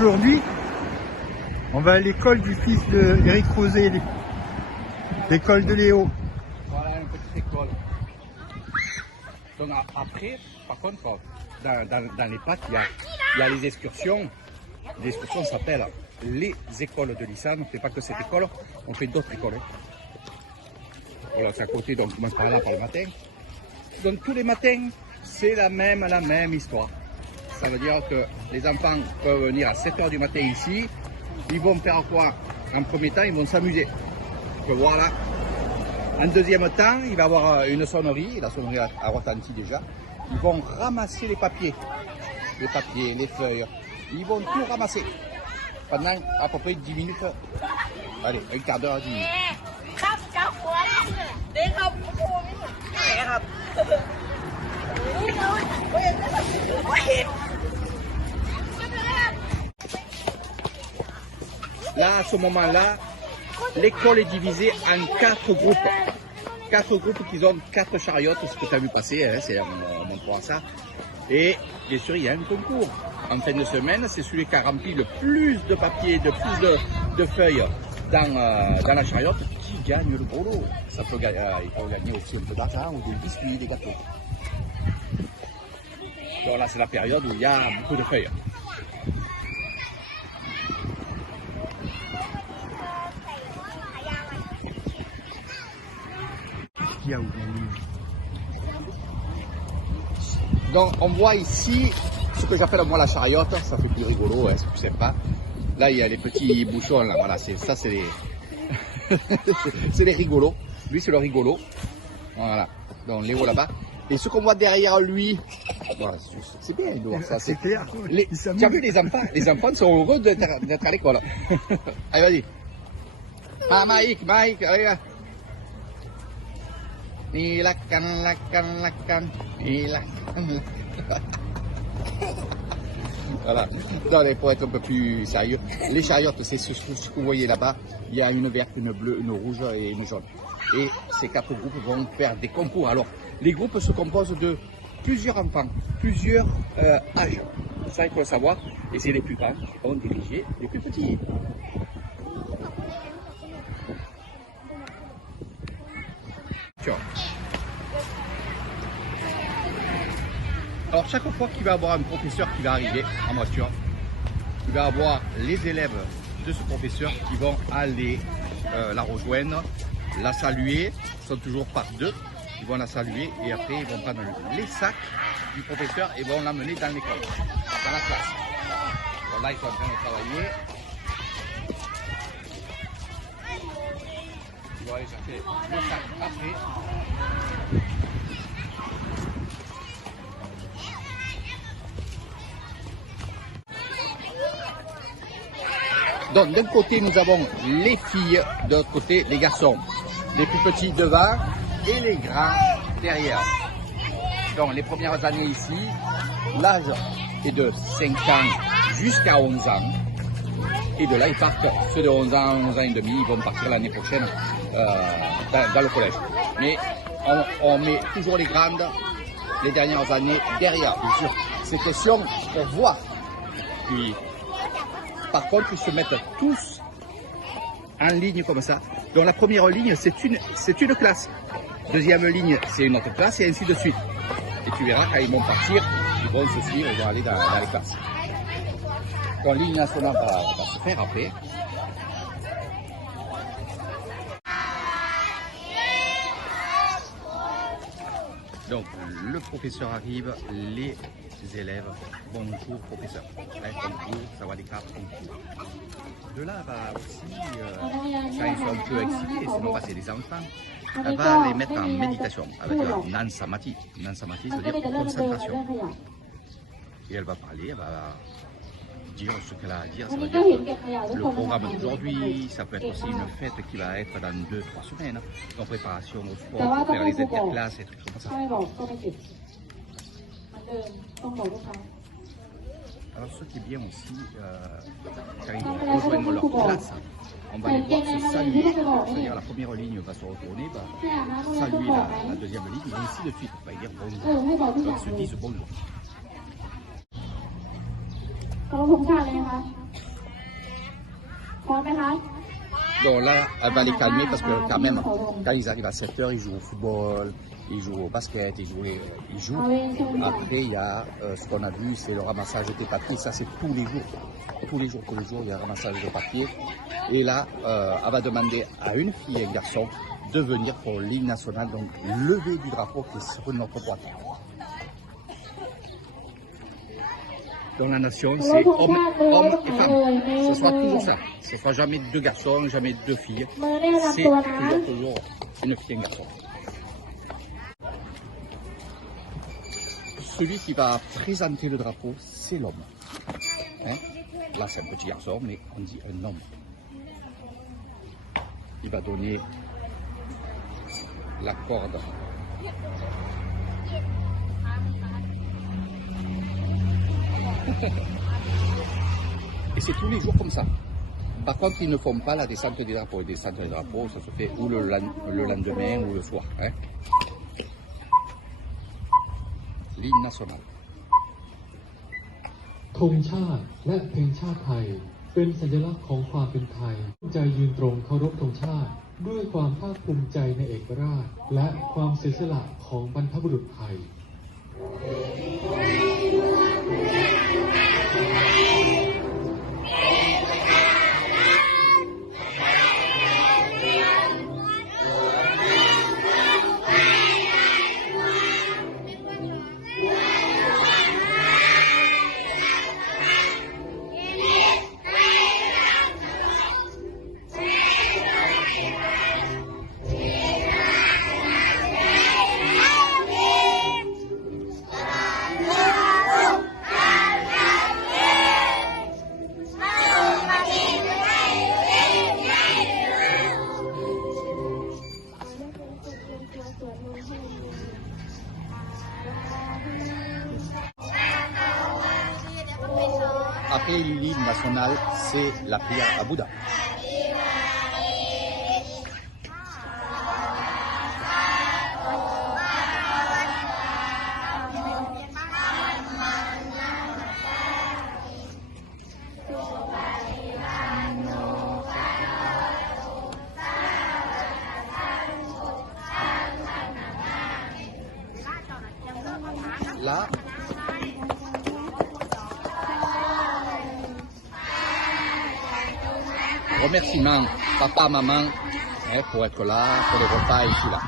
Aujourd'hui, on va à l'école du fils de Eric Rosé, l'école de Léo. Voilà une petite école. Donc après, par contre, dans les packs, il y a les excursions. Les excursions s'appellent les écoles de Lissa. On ne fait pas que cette école, on fait d'autres écoles. Voilà, c'est à côté, donc on commence par là, par le matin. Donc tous les matins, c'est la même histoire. Ça veut dire que les enfants peuvent venir à 7 h du matin ici. Ils vont faire quoi? En premier temps, ils vont s'amuser. Tu peux voir là. En deuxième temps, il va y avoir une sonnerie. La sonnerie a retenti déjà. Ils vont ramasser les papiers, les feuilles. Ils vont tout ramasser pendant à peu près 10 minutes. Allez, un quart d'heure à 10 minutes. Là, à ce moment-là, l'école est divisée en 4 groupes. 4 groupes qui ont 4 chariotes, ce que tu as vu passer, hein, c'est on montrera ça. Et bien sûr, il y a un concours. En fin de semaine, c'est celui qui a rempli le plus de papier, de feuilles dans la chariote qui gagne le gros lot. Ça peut gagner, il peut gagner aussi un peu d'argent ou des biscuits, des gâteaux. Donc là, c'est la période où il y a beaucoup de feuilles. Donc on voit ici ce que j'appelle moi la chariote, ça fait plus rigolo, hein, c'est plus sympa. Là il y a les petits bouchons là, voilà, ça c'est les c'est les rigolos. Lui c'est le rigolo. Voilà. Donc Léo là-bas. Et ce qu'on voit derrière lui, voilà, c'est bien de voir ça. C'est clair. Tu as vu les enfants sont heureux d'être à l'école. Allez vas-y. Ah Mike, allez là. Voilà. Non, pour être un peu plus sérieux, les chariotes, c'est ce que vous voyez là-bas. Il y a une verte, une bleue, une rouge et une jaune. Et ces 4 groupes vont faire des concours. Alors, les groupes se composent de plusieurs enfants, plusieurs âges. Ça, il faut le savoir. Et c'est les plus grands qui vont diriger les plus petits. Alors chaque fois qu'il va y avoir un professeur qui va arriver en voiture, il va y avoir les élèves de ce professeur qui vont aller la rejoindre, la saluer, ils sont toujours par 2, ils vont la saluer et après ils vont prendre les sacs du professeur et vont l'amener dans l'école, dans la classe. Alors là ils sont en train de travailler. Ils vont aller chercher le sac après. Donc d'un côté nous avons les filles, de l'autre côté les garçons. Les plus petits devant et les grands derrière. Donc les premières années ici, l'âge est de 5 ans jusqu'à 11 ans. Et de là ils partent, ceux de 11 ans, 11 ans et demi, ils vont partir l'année prochaine dans le collège. Mais on met toujours les grandes, les dernières années derrière, bien sûr. C'est question pour voir. Puis, par contre, ils se mettent tous en ligne comme ça. Donc la première ligne, c'est une classe. Deuxième ligne, c'est une autre classe et ainsi de suite. Et tu verras, quand ils vont partir, ils vont se suivre, ils vont aller dans les classes. Donc ligne nationale va se faire après. Donc le professeur arrive, les élèves, bonjour professeur. Là, concours, ça va les 4 concours. De là, va aussi, quand ils sont un peu excités, sinon c'est des enfants, elle va les mettre en méditation avec Nan Samati. Nan Samati, c'est-à-dire concentration. Et elle va parler, elle va dire ce qu'elle a à dire. Ça veut dire que le programme d'aujourd'hui, ça peut être aussi une fête qui va être dans 2-3 semaines. Donc préparation au sport, faire les interclasses et tout comme ça. Alors ce qui est bien aussi, quand ils vont rejoindre leur classe, on va les voir se saluer, c'est-à-dire la première ligne va se retourner, va saluer la deuxième ligne, et ainsi de suite, on va dire bonjour. Donc ils se disent bonjour. พร้อมไหมคะ Bon, là, elle va les calmer parce que quand même, quand ils arrivent à 7 heures, ils jouent au football, ils jouent au basket, ils jouent. Après, il y a ce qu'on a vu, c'est le ramassage des papiers. Ça, c'est tous les jours. Tous les jours, il y a un ramassage de papier. Et là, elle va demander à une fille et un garçon de venir pour l'hymne national, donc lever du drapeau qui est sur notre boîte. Dans la nation, c'est homme et femme. Ce sera toujours ça. Ce ne sera jamais deux garçons, jamais deux filles. C'est toujours une fille et un garçon. Celui qui va présenter le drapeau, c'est l'homme. Hein? Là, c'est un petit garçon, mais on dit un homme. Il va donner la corde. Et c'est tous les jours comme ça. Par contre, ils ne font pas la descente des drapeaux. La descente des drapeaux, ça se fait ou le lendemain ou le soir. Hein. L'hymne national. ธงชาติและเพลงชาติไทยเป็นสัญลักษณ์ของความเป็นไทยใจยืนตรงเคารพธงชาติด้วยความภาคภูมิใจในเอกราชและความเสียสละของบรรพบุรุษไทย Après l'hymne national, c'est la prière à Bouddha. Là, remerciement papa, maman pour être là, pour les repas ici là.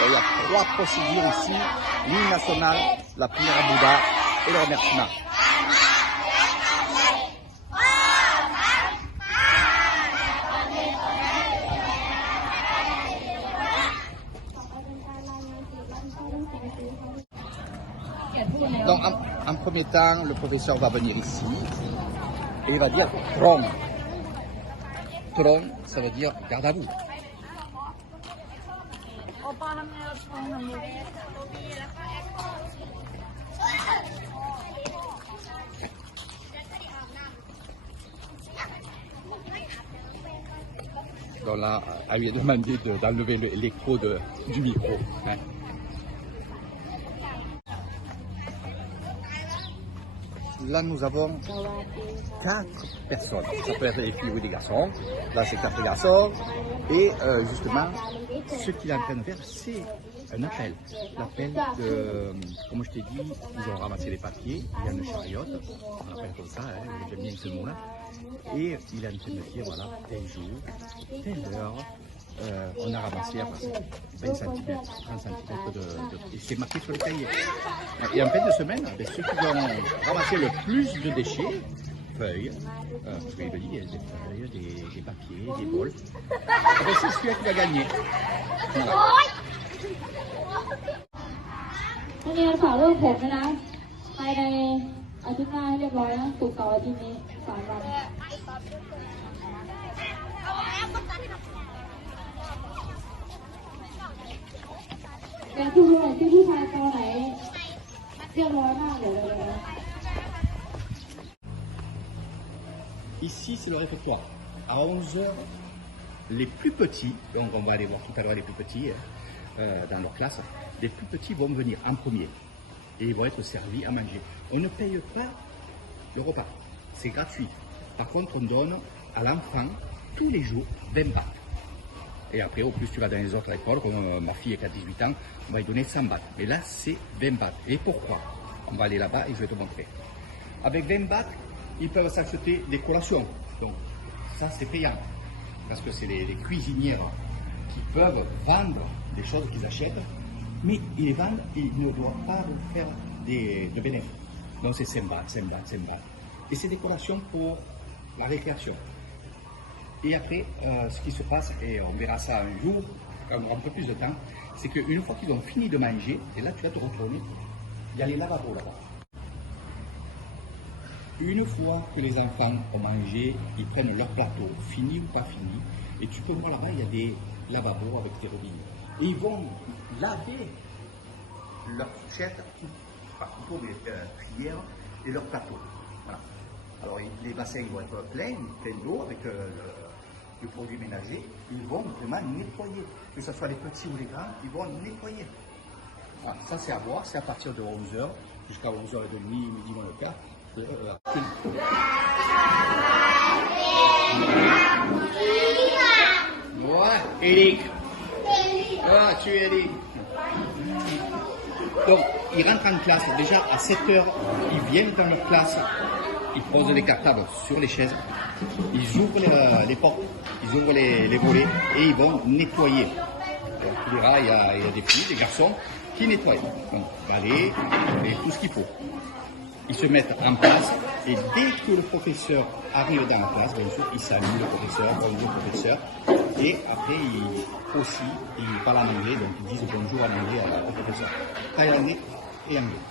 Donc, il y a 3 procédures ici, l'hymne national, la prière à Bouddha et le remerciement. Donc en premier temps, le professeur va venir ici et il va dire tron. Tron, ça veut dire garde à vous. Donc là, elle lui a demandé d'enlever l'écho du micro. Hein. Là, nous avons 4 personnes. Ça peut être des filles ou des garçons. Là, c'est 4 garçons. Et justement, ce qu'il est en train de faire, c'est un appel. L'appel de, comme je t'ai dit, ils ont ramassé les papiers. Il y a une chariote, on appelle comme ça, hein, j'aime bien ce mot-là. Et il est en train de dire, voilà, tel jour, telle heure, on a ramassé à passer 20 cm, 30 cm et c'est marqué sur le cahier. Et en fin de semaine, ceux qui ont ramassé le plus de déchets, feuilles, je vais le dire, des feuilles, des papiers, des bols, c'est celui-là qui va gagner. Voilà. นักเรียนฝากเรื่องผมนะภายในอาทิตย์หน้าให้เรียบร้อยนะศุกร์เสาร์อาทิตย์นี้3 วันแต่ผู้ชายตัวไหนเรียบร้อยมากเลย Ici, c'est le répertoire. À 11 h, les plus petits, donc on va aller voir tout à l'heure les plus petits dans leur classe, les plus petits vont venir en premier et ils vont être servis à manger. On ne paye pas le repas, c'est gratuit. Par contre, on donne à l'enfant tous les jours 20 bahts. Et après, au plus tu vas dans les autres écoles, comme ma fille qui a 18 ans, on va lui donner 100 bahts. Mais là, c'est 20 bahts. Et pourquoi? On va aller là-bas et je vais te montrer. Avec 20 bahts, ils peuvent s'acheter des collations. Donc, ça, c'est payant. Parce que c'est les cuisinières qui peuvent vendre des choses qu'ils achètent, mais ils les vendent, ils ne doivent pas faire de bénéfices. Donc, c'est 5 bahts, 5 bahts, 5 bahts. Et c'est des collations pour la récréation. Et après, ce qui se passe, et on verra ça un jour, quand on aura un peu plus de temps, c'est qu'une fois qu'ils ont fini de manger, et là tu vas te retourner, il y a les lavabos là-bas. Une fois que les enfants ont mangé, ils prennent leur plateau, fini ou pas fini, et tu peux voir là-bas, il y a des lavabos avec des robinets. Et ils vont laver leur fourchette, plutôt des cuillères et leur plateau. Voilà. Alors les bassins vont être pleins d'eau avec le produit ménager, ils vont vraiment nettoyer. Que ce soit les petits ou les grands, ils vont nettoyer. Voilà, ça c'est à voir, c'est à partir de 11h jusqu'à 11h30, midi moins le quart. Ouais, Eric. Ah, tu es Eric. Donc, ils rentrent en classe. Déjà, à 7h, ils viennent dans leur classe. Ils posent les cartables sur les chaises. Ils ouvrent les portes. Ils ouvrent les volets. Et ils vont nettoyer. Donc, tu verras, il y a des filles, des garçons qui nettoient. Donc, balai et tout ce qu'il faut. Ils se mettent en place. Et dès que le professeur arrive dans la classe, bien sûr, il salue le professeur, bonjour professeur. Et après, ils parlent en anglais, donc ils disent bonjour en anglais au professeur. Thaïlandais et anglais.